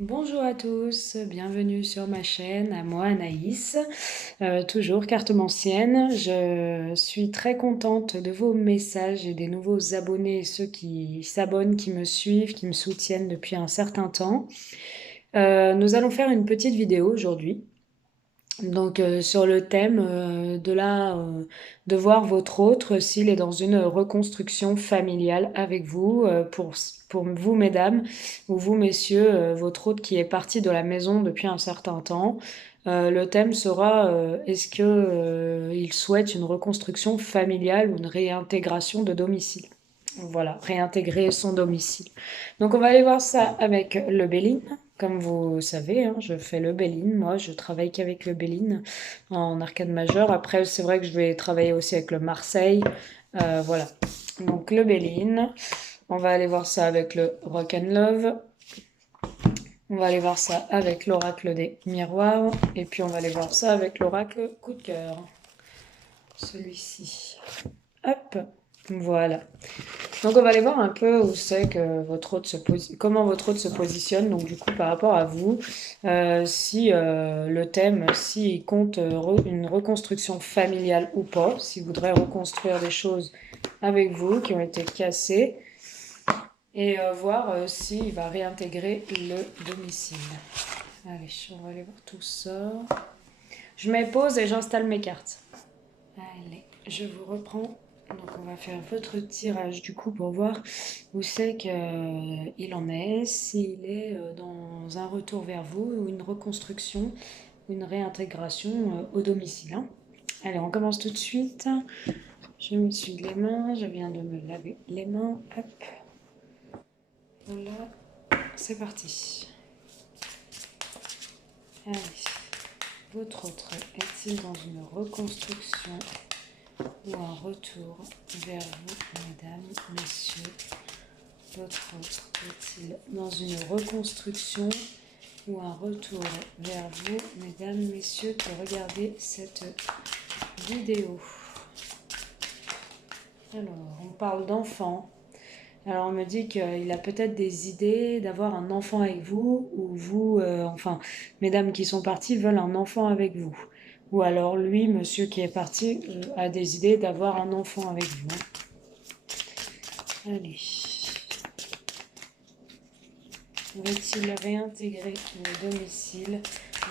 Bonjour à tous, bienvenue sur ma chaîne, à moi Anaïs, toujours cartomancienne. Je suis très contente de vos messages et des nouveaux abonnés, et ceux qui s'abonnent, qui me suivent, qui me soutiennent depuis un certain temps. Nous allons faire une petite vidéo aujourd'hui. Donc sur le thème de voir votre autre s'il est dans une reconstruction familiale avec vous, pour vous mesdames ou vous messieurs, votre autre qui est parti de la maison depuis un certain temps. Le thème sera est-ce que il souhaite une reconstruction familiale ou une réintégration de domicile. Voilà, réintégrer son domicile. Donc on va aller voir ça avec le Béline. Comme vous savez, hein, je fais le Béline. Moi, je travaille qu'avec le Béline en arcade majeur. Après, c'est vrai que je vais travailler aussi avec le Marseille. Voilà. Donc le Béline. On va aller voir ça avec le Rock and Love. On va aller voir ça avec l'oracle des miroirs. Et puis on va aller voir ça avec l'oracle coup de cœur. Celui-ci. Hop. Voilà. Donc on va aller voir un peu où c'est que votre hôte comment votre hôte se positionne, donc du coup par rapport à vous, si le thème, s'il compte une reconstruction familiale ou pas, s'il voudrait reconstruire des choses avec vous qui ont été cassées, et voir s'il va réintégrer le domicile. Allez, on va aller voir tout ça. Je mets pause et j'installe mes cartes. Allez, je vous reprends. Donc on va faire votre tirage du coup pour voir où c'est qu'il en est, s'il est dans un retour vers vous ou une reconstruction, une réintégration au domicile, hein. Allez, on commence tout de suite. Je m'essuie les mains, je viens de me laver les mains. Hop, voilà, c'est parti. Allez, votre autre est-il dans une reconstruction ou un retour vers vous, mesdames, messieurs? Votre autre est-il dans une reconstruction ou un retour vers vous, mesdames, messieurs, qui regardez cette vidéo? Alors, on parle d'enfant. Alors, on me dit qu'il a peut-être des idées d'avoir un enfant avec vous, ou vous, enfin, mesdames qui sont parties veulent un enfant avec vous. Ou alors, lui, monsieur qui est parti, a des idées d'avoir un enfant avec vous. Allez. Veut-il réintégrer le domicile?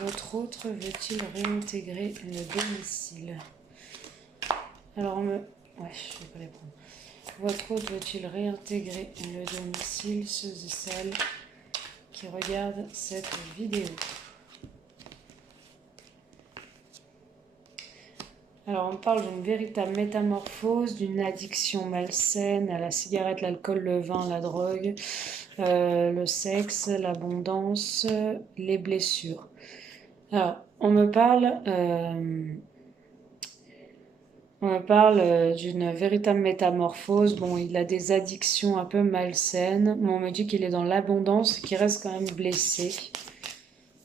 Votre autre veut-il réintégrer le domicile? Alors, ouais, je vais pas les prendre. Votre autre veut-il réintégrer le domicile? Ceux et celles qui regardent cette vidéo. Alors, on parle d'une véritable métamorphose, d'une addiction malsaine à la cigarette, l'alcool, le vin, la drogue, le sexe, l'abondance, les blessures. Alors, on me parle d'une véritable métamorphose. Bon, il a des addictions un peu malsaines, mais on me dit qu'il est dans l'abondance, qu'il reste quand même blessé.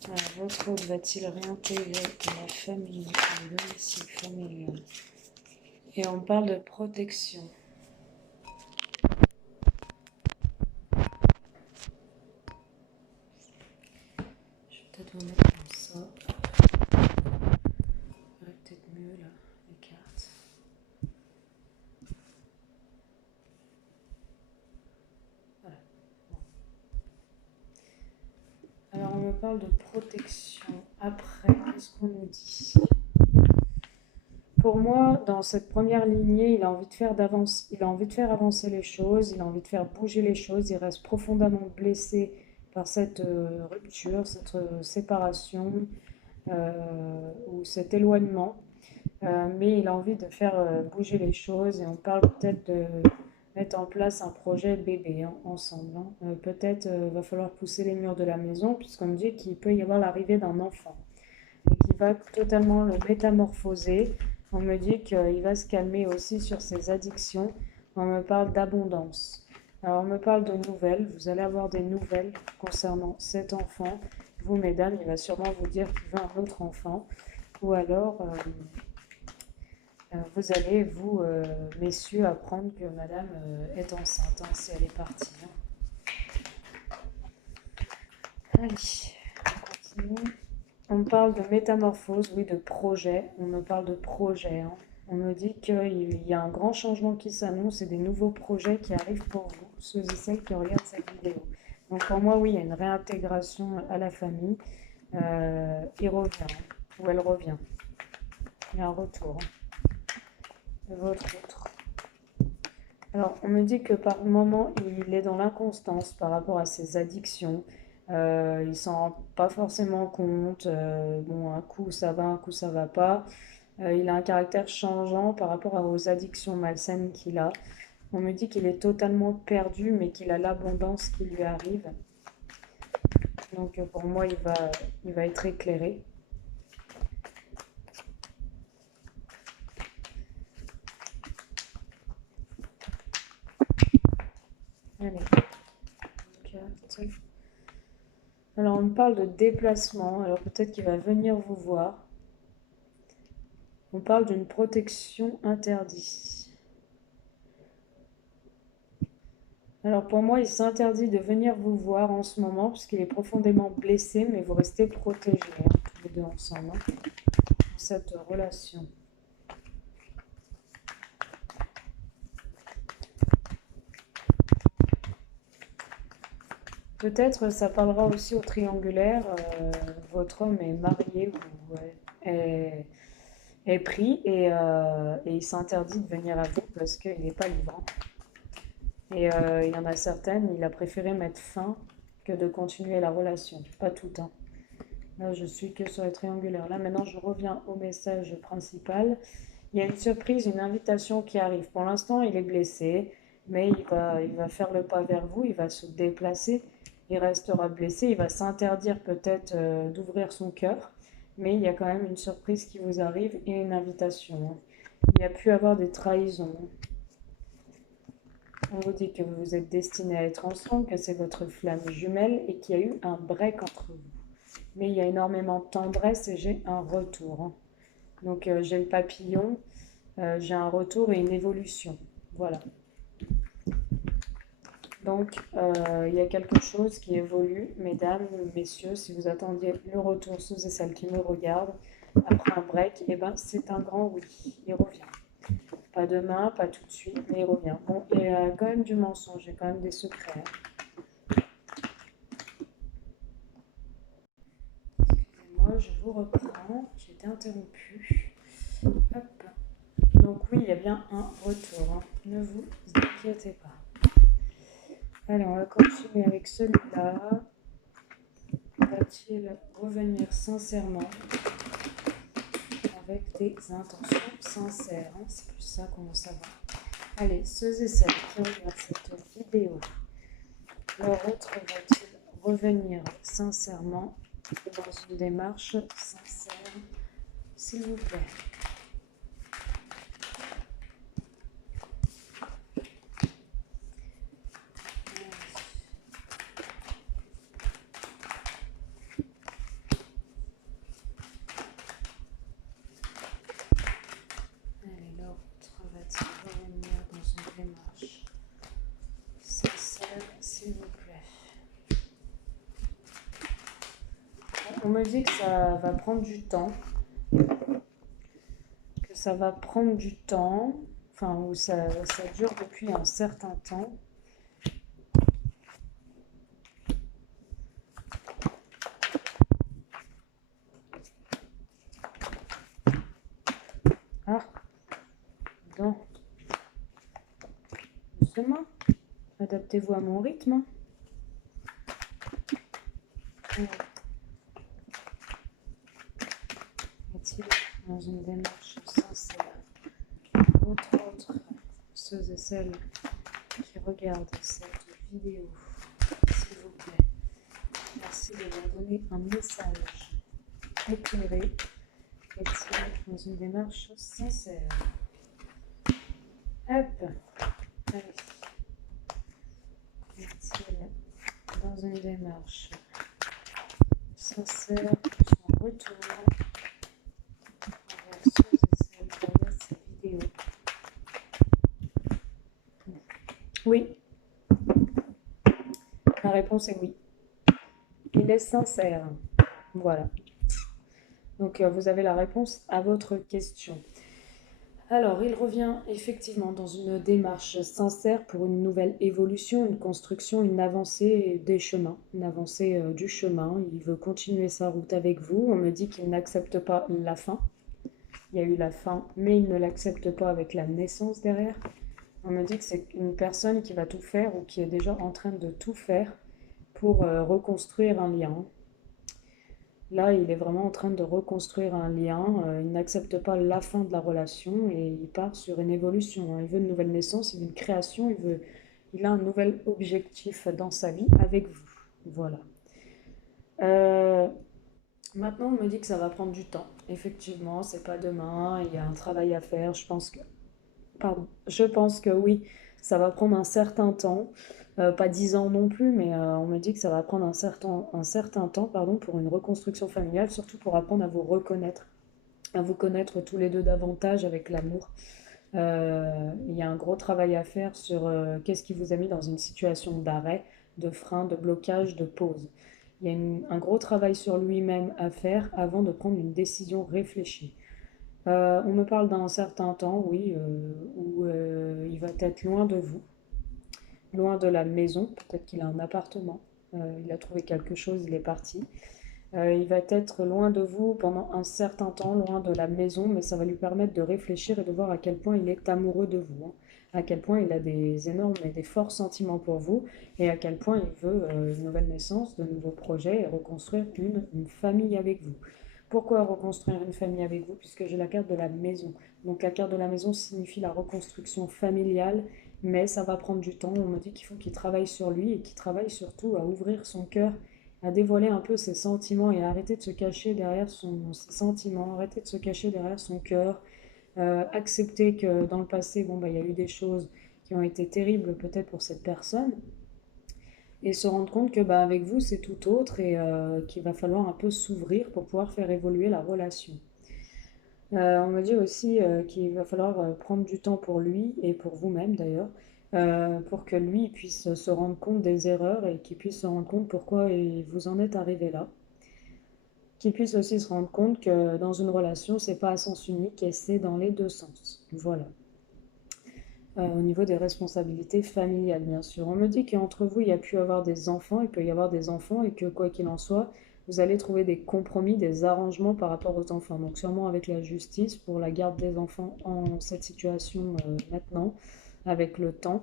Alors, votre autre va-t-il réintégrer la famille, le domicile familial? Et on parle de protection. Je vais peut-être vous mettre comme ça. Ça va peut-être mieux là, les cartes. Voilà. Bon. Alors, on me parle de protection. Après, qu'est-ce qu'on nous dit? Pour moi, dans cette première lignée, il a envie de faire il a envie de faire avancer les choses, il a envie de faire bouger les choses, il reste profondément blessé par cette rupture, cette séparation ou cet éloignement. Mais il a envie de faire bouger les choses et on parle peut-être de mettre en place un projet bébé, hein, ensemble, hein. Peut-être va falloir pousser les murs de la maison puisqu'on me dit qu'il peut y avoir l'arrivée d'un enfant et qui va totalement le métamorphoser. On me dit qu'il va se calmer aussi sur ses addictions. On me parle d'abondance. Alors on me parle de nouvelles. Vous allez avoir des nouvelles concernant cet enfant. Vous, mesdames, il va sûrement vous dire qu'il veut un autre enfant. Ou alors, vous allez, vous, messieurs, apprendre que madame est enceinte, hein, si elle est partie, hein. Allez, on continue. On me parle de métamorphose, oui, de projet. On me parle de projet, hein. On me dit qu'il y a un grand changement qui s'annonce et des nouveaux projets qui arrivent pour vous, ceux et celles qui regardent cette vidéo. Donc pour moi, oui, il y a une réintégration à la famille. Il revient, hein, ou elle revient. Il y a un retour, hein. Votre autre. Alors, on me dit que par moment, il est dans l'inconstance par rapport à ses addictions. Il s'en rend pas forcément compte. Bon, un coup ça va, un coup ça va pas. Il a un caractère changeant par rapport aux addictions malsaines qu'il a. On me dit qu'il est totalement perdu, mais qu'il a l'abondance qui lui arrive. Donc pour moi, il va être éclairé. Allez, 4. Alors on me parle de déplacement. Alors peut-être qu'il va venir vous voir. On parle d'une protection interdite. Alors pour moi, il s'interdit de venir vous voir en ce moment puisqu'il est profondément blessé, mais vous restez protégés, hein, tous les deux ensemble, hein, dans cette relation. Peut-être ça parlera aussi au triangulaire. Votre homme est marié ou est pris et il s'interdit de venir à vous parce qu'il n'est pas libre. Et il y en a certaines, il a préféré mettre fin que de continuer la relation. Pas tout, hein. Là, je suis que sur les triangulaires. Là, maintenant, je reviens au message principal. Il y a une surprise, une invitation qui arrive. Pour l'instant, il est blessé, mais il va faire le pas vers vous, il va se déplacer, il restera blessé, il va s'interdire peut-être d'ouvrir son cœur, mais il y a quand même une surprise qui vous arrive et une invitation. Il y a pu avoir des trahisons. On vous dit que vous êtes destinés à être ensemble, que c'est votre flamme jumelle et qu'il y a eu un break entre vous. Mais il y a énormément de tendresse et j'ai un retour, hein. Donc j'ai le papillon, j'ai un retour et une évolution. Voilà. Donc il y a quelque chose qui évolue, mesdames, messieurs, si vous attendiez le retour, ceux et celles qui me regardent, après un break, eh ben, c'est un grand oui, il revient. Pas demain, pas tout de suite, mais il revient. Bon, il y a quand même du mensonge, il y a quand même des secrets, hein. Excusez-moi, je vous reprends, j'ai été interrompue. Hop. Donc oui, il y a bien un retour, hein. Ne vous inquiétez pas. Allez, on va continuer avec celui-là. Va-t-il revenir sincèrement avec des intentions sincères, hein? C'est plus ça qu'on veut savoir. Allez, ceux et celles qui regardent cette vidéo, leur autre va-t-il revenir sincèrement dans une démarche sincère, s'il vous plaît? Allez, l'autre va-t-il revenir dans une démarche sincère, s'il vous plaît? On me dit que ça va prendre du temps, enfin, où ça dure depuis un certain temps. Ah, non, doucement, adaptez-vous à mon rythme. Est-il dans une démarche sincère? Autre, ceux et celles qui regardent cette vidéo, s'il vous plaît, merci de leur donner un message éclairé. Est-il dans une démarche sincère? Hop, allez. Est-il dans une démarche sincère pour son retour envers ceux et celles qui regardent cette vidéo? Oui, la réponse est oui. Il est sincère. Voilà. Donc, vous avez la réponse à votre question. Alors, il revient effectivement dans une démarche sincère pour une nouvelle évolution, une construction, une avancée des chemins, une avancée du chemin. Il veut continuer sa route avec vous. On me dit qu'il n'accepte pas la fin. Il y a eu la fin, mais il ne l'accepte pas avec la naissance derrière. On me dit que c'est une personne qui va tout faire ou qui est déjà en train de tout faire pour reconstruire un lien. Là, il est vraiment en train de reconstruire un lien. Il n'accepte pas la fin de la relation et il part sur une évolution. Il veut une nouvelle naissance, il veut une création, il a un nouvel objectif dans sa vie avec vous. Voilà. Euh, Maintenant, on me dit que ça va prendre du temps. Effectivement, c'est pas demain. Il y a un travail à faire. Je pense que oui, ça va prendre un certain temps, pas 10 ans non plus, mais on me dit que ça va prendre un certain temps, pardon, pour une reconstruction familiale, surtout pour apprendre à vous connaître tous les deux davantage avec l'amour. Il y a un gros travail à faire sur qu'est-ce qui vous a mis dans une situation d'arrêt, de frein, de blocage, de pause. Il y a un gros travail sur lui-même à faire avant de prendre une décision réfléchie. On me parle d'un certain temps, oui, où il va être loin de vous, loin de la maison. Peut-être qu'il a un appartement. Il a trouvé quelque chose, il est parti. Il va être loin de vous pendant un certain temps, loin de la maison, mais ça va lui permettre de réfléchir et de voir à quel point il est amoureux de vous, hein. À quel point il a des énormes et des forts sentiments pour vous, et à quel point il veut une nouvelle naissance, de nouveaux projets et reconstruire une famille avec vous. Pourquoi reconstruire une famille avec vous? Puisque j'ai la carte de la maison. Donc la carte de la maison signifie la reconstruction familiale, mais ça va prendre du temps. On me dit qu'il faut qu'il travaille sur lui et qu'il travaille surtout à ouvrir son cœur, à dévoiler un peu ses sentiments et à arrêter de se cacher derrière ses sentiments, arrêter de se cacher derrière son cœur, accepter que dans le passé, bon, bah, il y a eu des choses qui ont été terribles peut-être pour cette personne, et se rendre compte que bah, avec vous, c'est tout autre et qu'il va falloir un peu s'ouvrir pour pouvoir faire évoluer la relation. On me dit aussi qu'il va falloir prendre du temps pour lui et pour vous-même d'ailleurs, pour que lui puisse se rendre compte des erreurs et qu'il puisse se rendre compte pourquoi vous en êtes arrivé là. Qu'il puisse aussi se rendre compte que dans une relation, c'est pas à sens unique et c'est dans les deux sens. Voilà. Au niveau des responsabilités familiales, bien sûr. On me dit qu'entre vous, il y a pu avoir des enfants, il peut y avoir des enfants et que quoi qu'il en soit, vous allez trouver des compromis, des arrangements par rapport aux enfants. Donc sûrement avec la justice pour la garde des enfants en cette situation maintenant, avec le temps.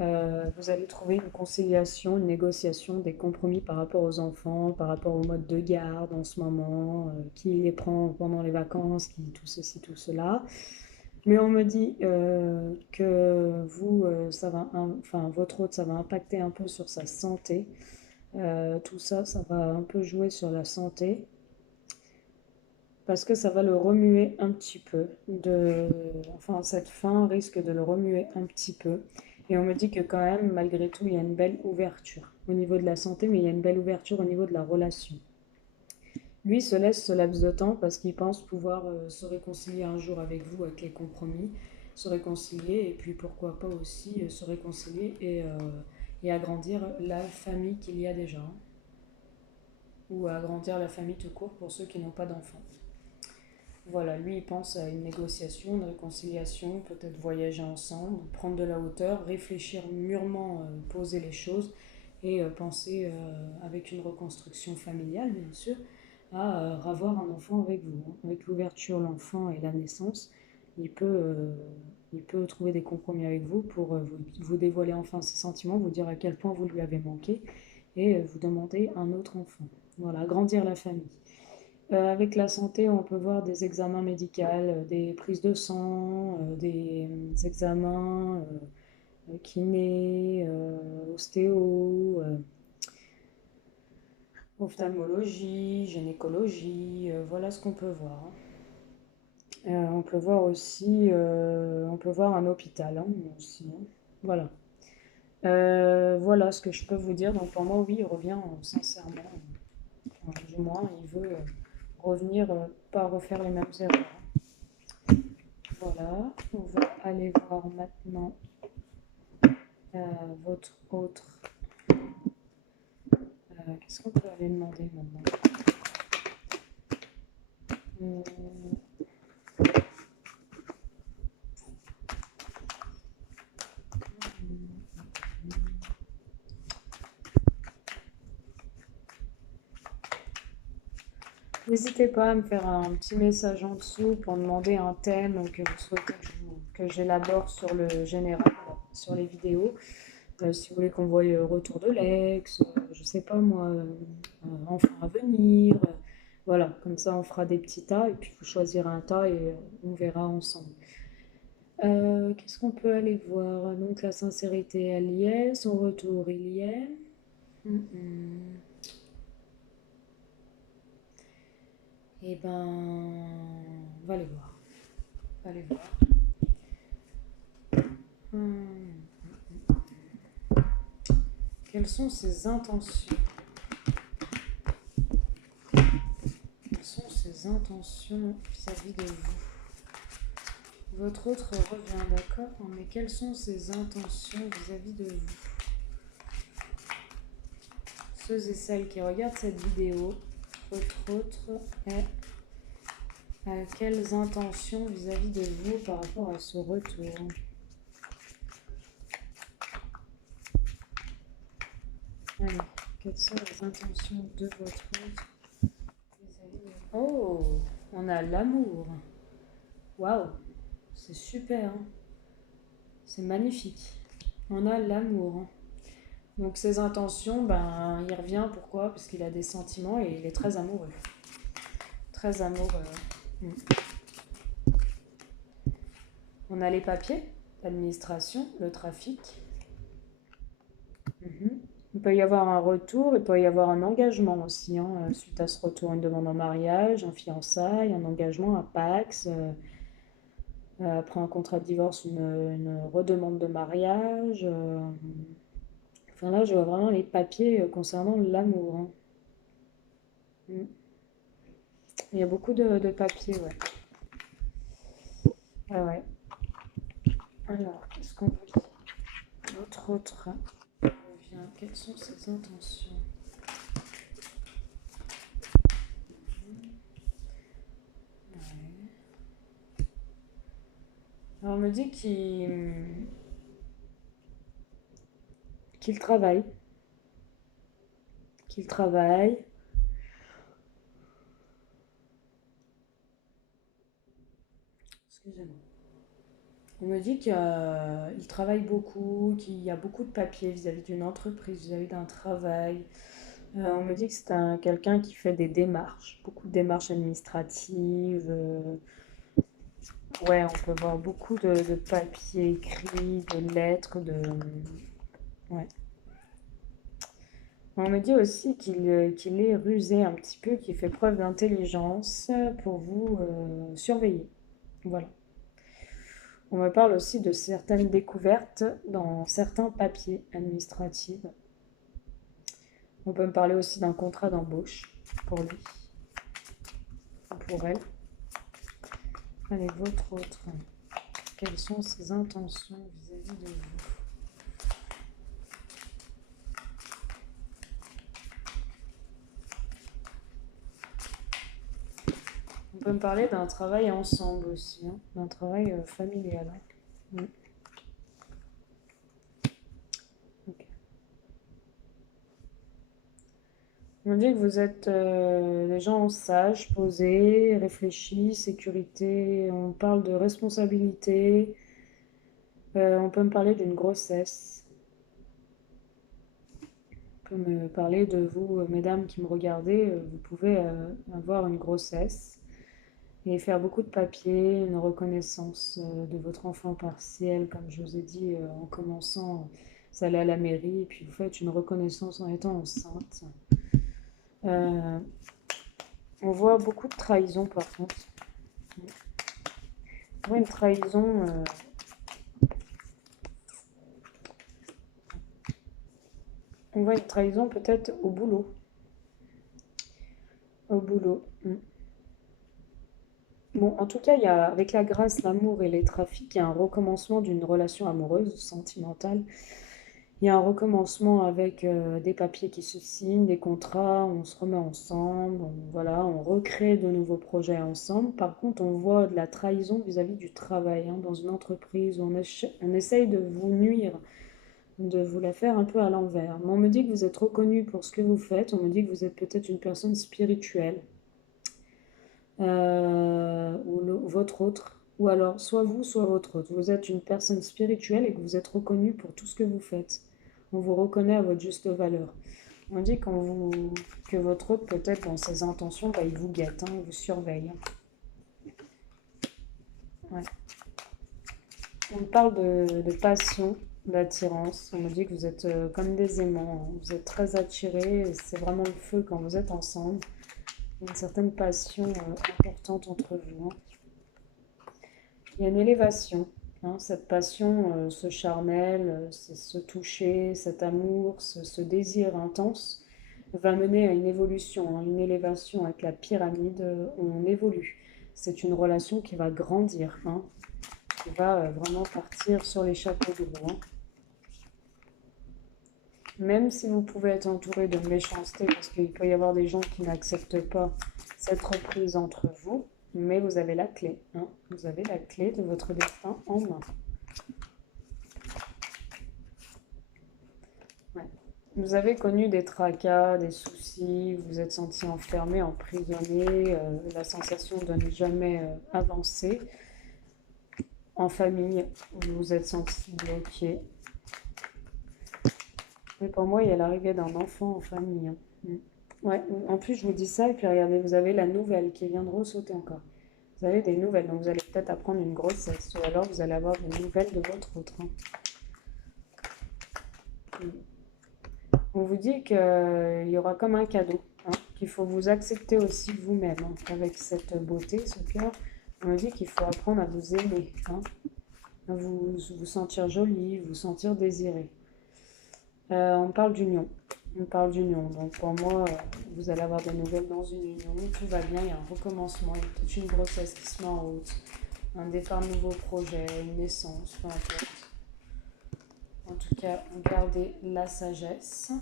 Vous allez trouver une conciliation, une négociation, des compromis par rapport aux enfants, par rapport au mode de garde en ce moment, qui les prend pendant les vacances, qui tout ceci, tout cela. Mais on me dit que vous, enfin votre hôte, ça va impacter un peu sur sa santé. Tout ça, ça va un peu jouer sur la santé parce que ça va le remuer un petit peu. Enfin, cette fin risque de le remuer un petit peu. Et on me dit que quand même, malgré tout, il y a une belle ouverture au niveau de la santé, mais il y a une belle ouverture au niveau de la relation. Lui se laisse ce laps de temps parce qu'il pense pouvoir se réconcilier un jour avec vous, avec les compromis, se réconcilier et puis pourquoi pas aussi se réconcilier et agrandir la famille qu'il y a déjà, hein. Ou agrandir la famille tout court pour ceux qui n'ont pas d'enfants. Voilà, lui il pense à une négociation, une réconciliation, peut-être voyager ensemble, prendre de la hauteur, réfléchir mûrement, poser les choses et penser avec une reconstruction familiale bien sûr à avoir un enfant avec vous, hein. Avec l'ouverture, l'enfant et la naissance, il peut, euh, il peut trouver des compromis avec vous pour vous dévoiler enfin ses sentiments, vous dire à quel point vous lui avez manqué et vous demander un autre enfant. Voilà, agrandir la famille. Avec la santé, on peut voir des examens médicaux, des prises de sang, des examens kiné, ostéo, ophtalmologie, gynécologie, voilà ce qu'on peut voir, hein. On peut voir aussi, on peut voir un hôpital, hein, aussi, hein. Voilà. Voilà ce que je peux vous dire. Donc pour moi, oui, il revient sincèrement. Du moins, il veut revenir, pas refaire les mêmes erreurs. Voilà. On va aller voir maintenant votre autre Qu'est-ce qu'on peut aller demander maintenant? Euh, N'hésitez pas à me faire un petit message en dessous pour demander un thème que vous souhaitez que j'élabore sur le général, sur les vidéos. Si vous voulez qu'on voie retour de l'ex, je sais pas moi, enfant à venir. Voilà, comme ça on fera des petits tas et puis vous choisirez un tas et on verra ensemble. Qu'est-ce qu'on peut aller voir? Donc la sincérité, elle y est, son retour, il y est. Mhm. Eh ben, on va aller voir. On va aller voir. Hmm. Quelles sont ses intentions? Quelles sont ses intentions vis-à-vis de vous? Votre autre revient, d'accord, mais quelles sont ses intentions vis-à-vis de vous? Ceux et celles qui regardent cette vidéo, votre autre quelles intentions vis-à-vis de vous par rapport à ce retour? Alors, quelles sont les intentions de votre autre vis-à-vis de... Oh, on a l'amour. Waouh, c'est super, hein. C'est magnifique. On a l'amour, hein. Donc ses intentions, ben, il revient, pourquoi? Parce qu'il a des sentiments et il est très amoureux. Très amoureux. Mm. On a les papiers, l'administration, le trafic. Mhm. Il peut y avoir un retour, il peut y avoir un engagement aussi, hein, suite à ce retour, une demande en mariage, un fiançailles, un engagement, un Pacs, après un contrat de divorce, une redemande de mariage. Enfin là, je vois vraiment les papiers concernant l'amour, hein. Mm. Il y a beaucoup de papiers, ouais. Ah ouais. Alors, qu'est-ce qu'on veut dire? L'autre revient. Quelles sont ses intentions? Ouais. Alors, on me dit qu'il travaille. Qu'il travaille. Excusez-moi. On me dit qu'il travaille beaucoup, qu'il y a beaucoup de papiers vis-à-vis d'une entreprise, vis-à-vis d'un travail. On me dit que c'est quelqu'un qui fait des démarches, beaucoup de démarches administratives. Ouais, on peut voir beaucoup de papiers écrits, de lettres, de... Ouais. On me dit aussi qu'il est rusé un petit peu, qu'il fait preuve d'intelligence pour vous surveiller. Voilà. On me parle aussi de certaines découvertes dans certains papiers administratifs. On peut me parler aussi d'un contrat d'embauche pour lui ou pour elle. Allez, votre autre. Quelles sont ses intentions vis-à-vis de vous? On peut me parler d'un travail ensemble aussi, hein, d'un travail familial, hein. Mm. Ok. On dit que vous êtes des gens sages, posés, réfléchis, sécurité. On parle de responsabilité. On peut me parler d'une grossesse. On peut me parler de vous, mesdames qui me regardez. Vous pouvez avoir une grossesse et faire beaucoup de papiers, une reconnaissance de votre enfant partiel, comme je vous ai dit en commençant. Vous allez à la mairie et puis vous faites une reconnaissance en étant enceinte. Euh, on voit beaucoup de trahison par contre. On voit une trahison. On voit une trahison peut-être au boulot. Au boulot. Mm. Bon, en tout cas, il y a, avec la grâce, l'amour et les trafics, il y a un recommencement d'une relation amoureuse, sentimentale. Il y a un recommencement avec des papiers qui se signent, des contrats, on se remet ensemble, voilà, on recrée de nouveaux projets ensemble. Par contre, on voit de la trahison vis-à-vis du travail, hein, dans une entreprise où on essaye de vous nuire, de vous la faire un peu à l'envers. Mais on me dit que vous êtes reconnu pour ce que vous faites, on me dit que vous êtes peut-être une personne spirituelle, ou votre autre, ou alors soit vous, soit votre autre. Vous êtes une personne spirituelle et que vous êtes reconnu pour tout ce que vous faites. On vous reconnaît à votre juste valeur. On dit que votre autre, peut-être dans ses intentions, bah, il vous guette, hein, il vous surveille. Ouais. On parle de passion, d'attirance. On me dit que vous êtes comme des aimants, hein. Vous êtes très attirés, c'est vraiment le feu quand vous êtes ensemble. Il y a une certaine passion importante entre vous, hein. Il y a une élévation, hein, cette passion, ce charnel, ce toucher, cet amour, ce désir intense va mener à une évolution, hein, une élévation avec la pyramide, on évolue. C'est une relation qui va grandir, hein, qui va vraiment partir sur les chapeaux de roue, hein. Même si vous pouvez être entouré de méchanceté, parce qu'il peut y avoir des gens qui n'acceptent pas cette reprise entre vous, mais vous avez la clé, hein. Vous avez la clé de votre destin en main. Ouais. Vous avez connu des tracas, des soucis, vous vous êtes senti enfermé, emprisonné, la sensation de ne jamais avancer. En famille, vous vous êtes senti bloqué. Mais pour moi, il y a l'arrivée d'un enfant en famille, hein. Mm. Ouais, en plus, je vous dis ça, et puis regardez, vous avez la nouvelle qui vient de ressauter encore. Vous avez des nouvelles, donc vous allez peut-être apprendre une grossesse, ou alors vous allez avoir des nouvelles de votre autre, hein. Mm. On vous dit qu'il y aura comme un cadeau, hein, qu'il faut vous accepter aussi vous-même, hein, avec cette beauté, ce cœur. On me dit qu'il faut apprendre à vous aimer, hein, à vous sentir jolie, vous sentir désiré. On parle d'union. On parle d'union. Donc pour moi, vous allez avoir des nouvelles dans une union. Tout va bien, il y a un recommencement, il y a peut-être une grossesse qui se met en route, un départ, de nouveau projet, une naissance, peu importe. En tout cas, vous gardez la sagesse.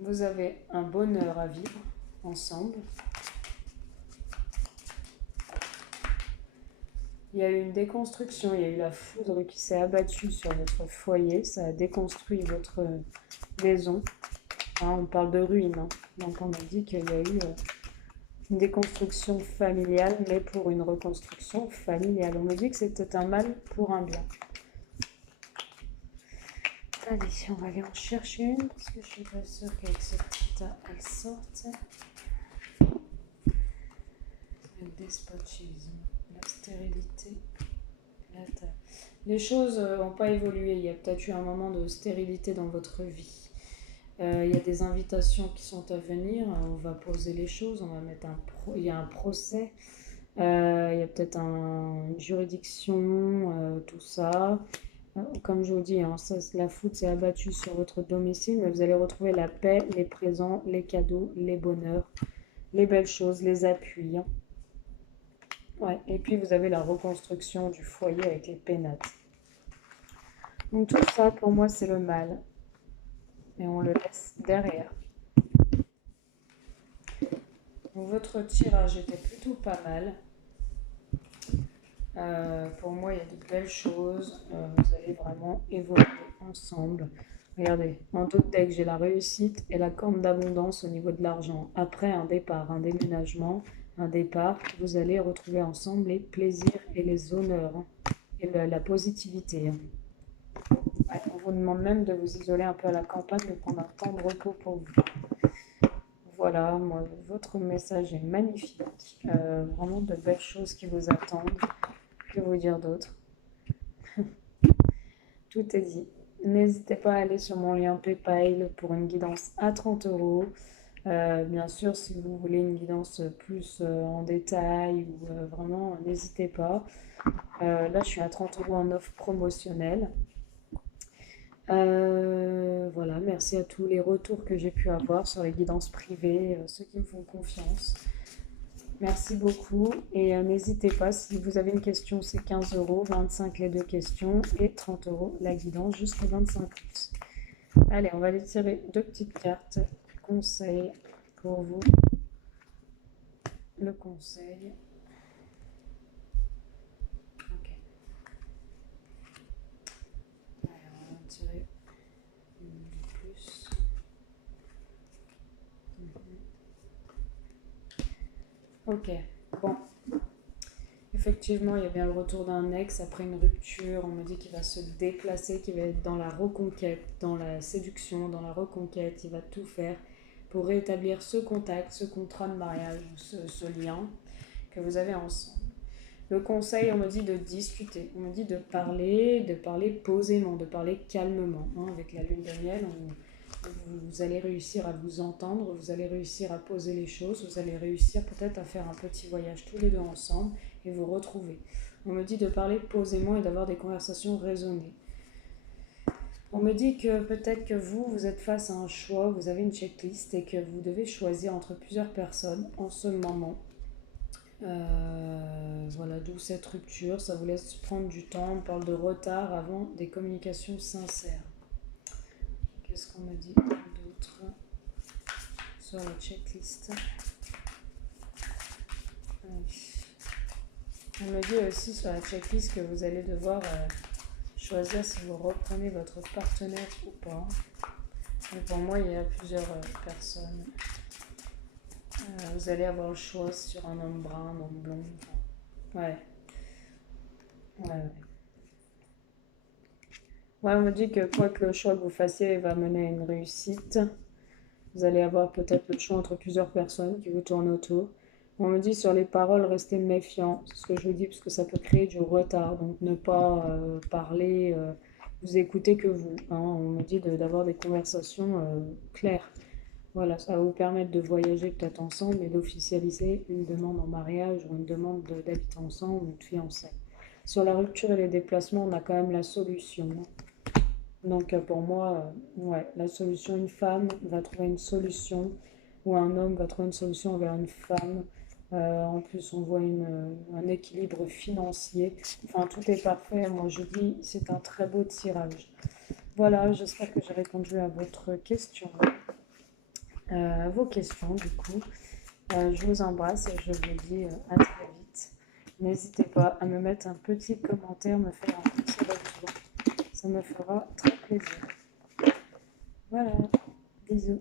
Vous avez un bonheur à vivre ensemble. Il y a eu une déconstruction, il y a eu la foudre qui s'est abattue sur votre foyer, ça a déconstruit votre maison. Hein, on parle de ruine, hein. Donc on a dit qu'il y a eu une déconstruction familiale, mais pour une reconstruction familiale. On me dit que c'était un mal pour un bien. Allez, on va aller en chercher une, parce que je suis pas sûre qu'avec ce état, elle sorte. Le despotisme, la stérilité, les choses n'ont pas évolué. Il y a peut-être eu un moment de stérilité dans votre vie. Il y a des invitations qui sont à venir. On va poser les choses. On va mettre il y a un procès. Il y a peut-être une juridiction, tout ça. Comme je vous dis, hein, la foudre s'est abattue sur votre domicile, mais vous allez retrouver la paix, les présents, les cadeaux, les bonheurs, les belles choses, les appuis, hein. Ouais. Et puis vous avez la reconstruction du foyer avec les pénates. Donc tout ça, pour moi, c'est le mal. Et on le laisse derrière. Donc votre tirage était plutôt pas mal. Pour moi, il y a de belles choses. Vous allez vraiment évoluer ensemble. Regardez, en tout deck, j'ai la réussite et la corne d'abondance au niveau de l'argent. Après un départ, un déménagement, un départ, vous allez retrouver ensemble les plaisirs et les honneurs, hein, et la positivité, hein. Ouais, on vous demande même de vous isoler un peu à la campagne, de prendre un temps de repos pour vous. Voilà, moi, votre message est magnifique. Vraiment de belles choses qui vous attendent. Que vous dire d'autre? Tout est dit. N'hésitez pas à aller sur mon lien PayPal pour une guidance à 30 euros. Bien sûr, si vous voulez une guidance plus en détail ou vraiment, n'hésitez pas. Là, je suis à 30 euros en offre promotionnelle. Voilà, merci à tous les retours que j'ai pu avoir sur les guidances privées, ceux qui me font confiance. Merci beaucoup. Et n'hésitez pas, si vous avez une question, c'est 15 euros, 25 les deux questions et 30 euros la guidance jusqu'au 25 août. Allez, on va aller tirer deux petites cartes. Conseil pour vous. Le conseil. Ok. Allez, on va en tirer une de plus. Ok. Bon. Effectivement, il y a bien le retour d'un ex après une rupture. On me dit qu'il va se déplacer, qu'il va être dans la reconquête, dans la séduction, dans la reconquête. Il va tout faire pour rétablir ce contact, ce contrat de mariage, ce lien que vous avez ensemble. Le conseil, on me dit de discuter, on me dit de parler posément, de parler calmement. Hein. Avec la lune de miel, vous allez réussir à vous entendre, vous allez réussir à poser les choses, vous allez réussir peut-être à faire un petit voyage tous les deux ensemble et vous retrouver. On me dit de parler posément et d'avoir des conversations raisonnées. On me dit que peut-être que vous êtes face à un choix, vous avez une checklist et que vous devez choisir entre plusieurs personnes en ce moment. Voilà, d'où cette rupture, ça vous laisse prendre du temps, on parle de retard avant des communications sincères. Qu'est-ce qu'on me dit d'autre sur la checklist? On me dit aussi sur la checklist que vous allez devoir choisir si vous reprenez votre partenaire ou pas. Et pour moi, il y a plusieurs personnes. Vous allez avoir le choix sur un homme brun, un homme blond. Ouais. Ouais. Ouais, on me dit que quoi que le choix que vous fassiez va mener à une réussite. Vous allez avoir peut-être le choix entre plusieurs personnes qui vous tournent autour. On me dit sur les paroles, restez méfiant. C'est ce que je vous dis parce que ça peut créer du retard. Donc ne pas parler, vous écoutez que vous. Hein. On me dit d'avoir des conversations claires. Voilà, ça va vous permettre de voyager peut-être ensemble et d'officialiser une demande en mariage ou une demande d'habiter ensemble ou de fiançailles. Sur la rupture et les déplacements, on a quand même la solution. Donc pour moi, ouais, la solution, une femme va trouver une solution ou un homme va trouver une solution vers une femme. En plus, on voit un équilibre financier. Enfin, tout est parfait. Moi, je dis, c'est un très beau tirage. Voilà, j'espère que j'ai répondu à votre question, à vos questions du coup. Je vous embrasse et je vous dis à très vite. N'hésitez pas à me mettre un petit commentaire, me faire un petit retour. Ça me fera très plaisir. Voilà, bisous.